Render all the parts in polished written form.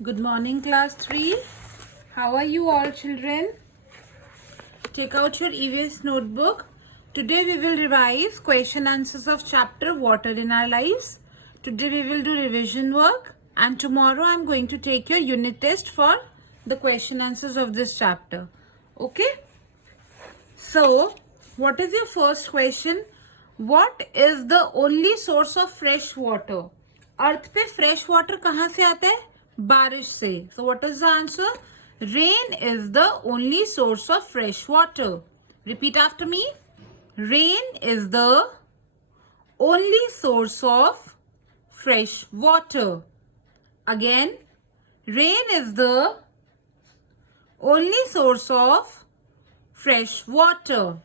Good morning, class 3. How are you all, children? Take out your EVS notebook. Today we will revise question answers of chapter Water in Our Lives. Today we will do revision work, and tomorrow I am going to take your unit test for the question answers of this chapter. Okay? So, what is your first question? What is the only source of fresh water? अर्थ पे fresh water कहाँ से आता है? बारिश से. So what is the answer? Rain is the only source of fresh water. Repeat after me. Rain is the only source of fresh water. Again, rain is the only source of fresh water.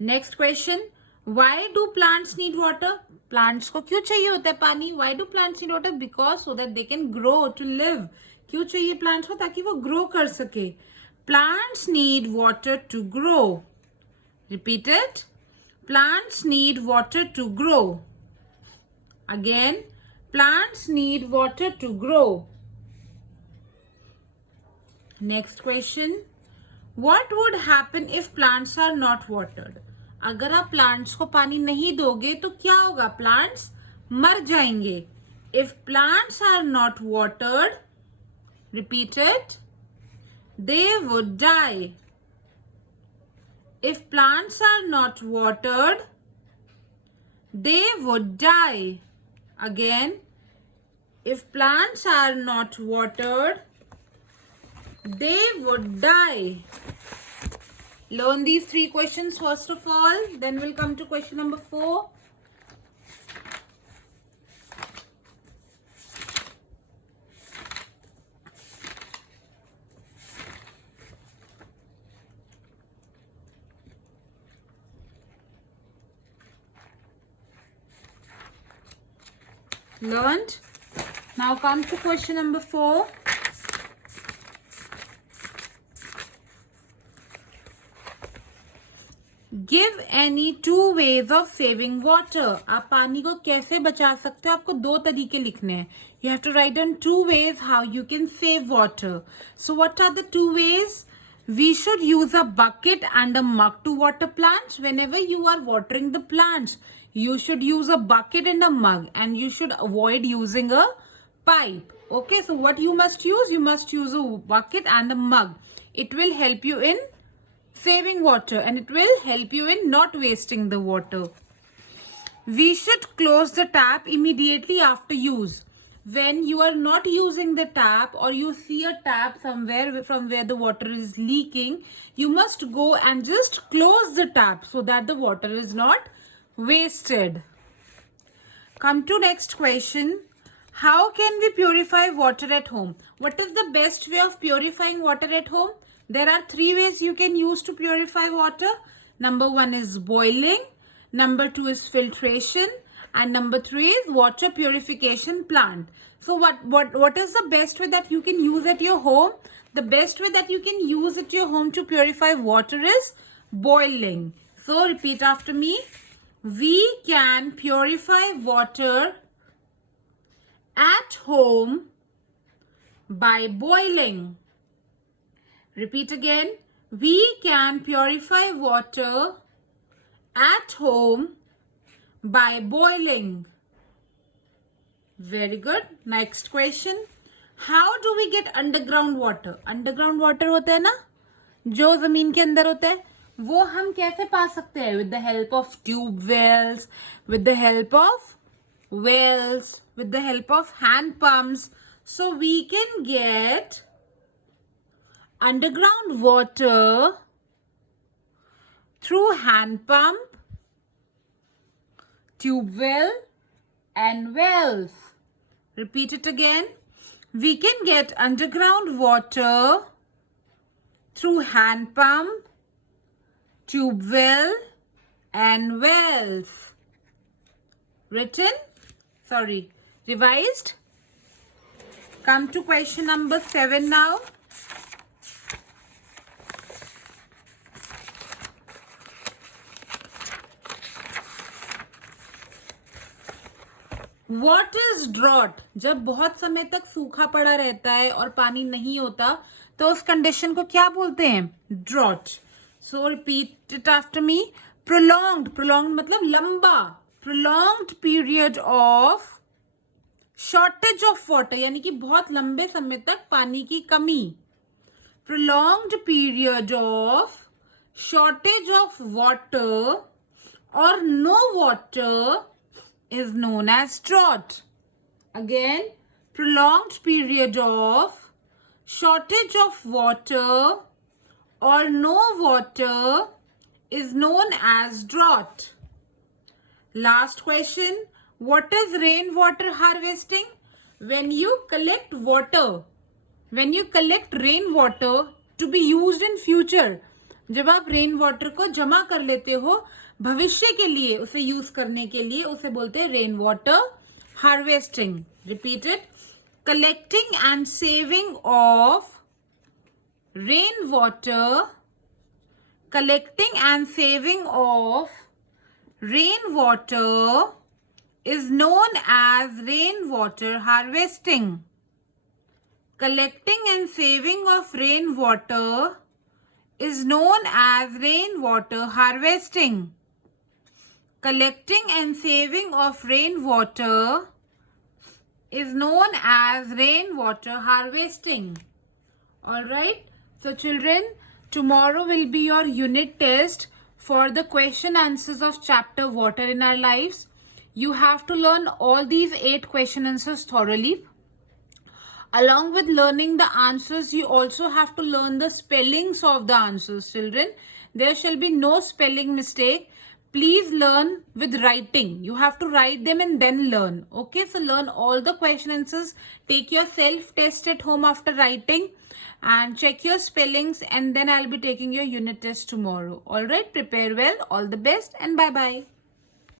Next question. Why do plants need water? Plants को क्यों चाहिए होता है पानी? Why do plants need water? Because so that they can grow to live. क्यों चाहिए plants को? ताकि वो grow कर सके. Plants need water to grow. Repeat it. Plants need water to grow. Again, plants need water to grow. Next question. What would happen if plants are not watered? अगर आप plants को पानी नहीं दोगे तो क्या होगा? प्लांट्स मर जाएंगे. If plants are not watered, repeat it, they would die. If plants are not watered, they would die. Again, if plants are not watered, they would die. Learn these three questions first of all, then we'll come to question number 4. Learned? Now come to question number 4. Give any 2 ways of saving water. आप पानी को कैसे बचा सकते हो? आपको 2 तरीके लिखने हैं. You have to write down 2 ways how you can save water. So what are the 2 ways? We should use a bucket and a mug to water plants. Whenever you are watering the plants, you should use a bucket and a mug, and you should avoid using a pipe. Okay, so what you must use? You must use a bucket and a mug. It will help you in saving water, and it will help you in not wasting the water. We should close the tap immediately after use. When you are not using the tap, or you see a tap somewhere from where the water is leaking, you must go and just close the tap so that the water is not wasted. Come to next question. How can we purify water at home? What is the best way of purifying water at home? There are 3 ways you can use to purify water. Number 1 is boiling. Number 2 is filtration. And number 3 is water purification plant. So what is the best way that you can use at your home? The best way that you can use at your home to purify water is boiling. So repeat after me. We can purify water at home by boiling. Repeat again. We can purify water at home by boiling. Very good. Next question. How do we get underground water? Underground water होता है ना, जो जमीन के अंदर होता है, वो हम कैसे पा सकते हैं? With the help of tube wells, with the help of wells, with the help of hand pumps. So we can get underground water through hand pump, tube well, and wells. Repeat it again. We can get underground water through hand pump, tube well, and wells. Revised. Come to question number 7 now. What is drought? जब बहुत समय तक सूखा पड़ा रहता है और पानी नहीं होता तो उस कंडीशन को क्या बोलते हैं? Drought. So repeat it after me. Prolonged मतलब लंबा. Prolonged period of shortage of water, यानी कि बहुत लंबे समय तक पानी की कमी. Prolonged period of shortage of water or no water is known as drought. Again, prolonged period of shortage of water or no water is known as drought. Last question. What is rainwater harvesting? When you collect water, when you collect rainwater to be used in future, जब आप rain water को जमा कर लेते हो भविष्य के लिए, उसे यूज करने के लिए, उसे बोलते हैं rain water harvesting. Repeat it. Collecting and saving of rain water, collecting and saving of rainwater is known as rainwater harvesting. Collecting and saving of rainwater is known as rainwater harvesting. Collecting and saving of rainwater is known as rainwater harvesting. All right. So children, tomorrow will be your unit test for the question answers of chapter Water in Our Lives. You have to learn all these 8 question answers thoroughly. Along with learning the answers, you also have to learn the spellings of the answers, children. There shall be no spelling mistake. Please learn with writing. You have to write them and then learn. Okay, so learn all the question answers. Take your self-test at home after writing and check your spellings, and then I'll be taking your unit test tomorrow. All right, prepare well. All the best and bye-bye.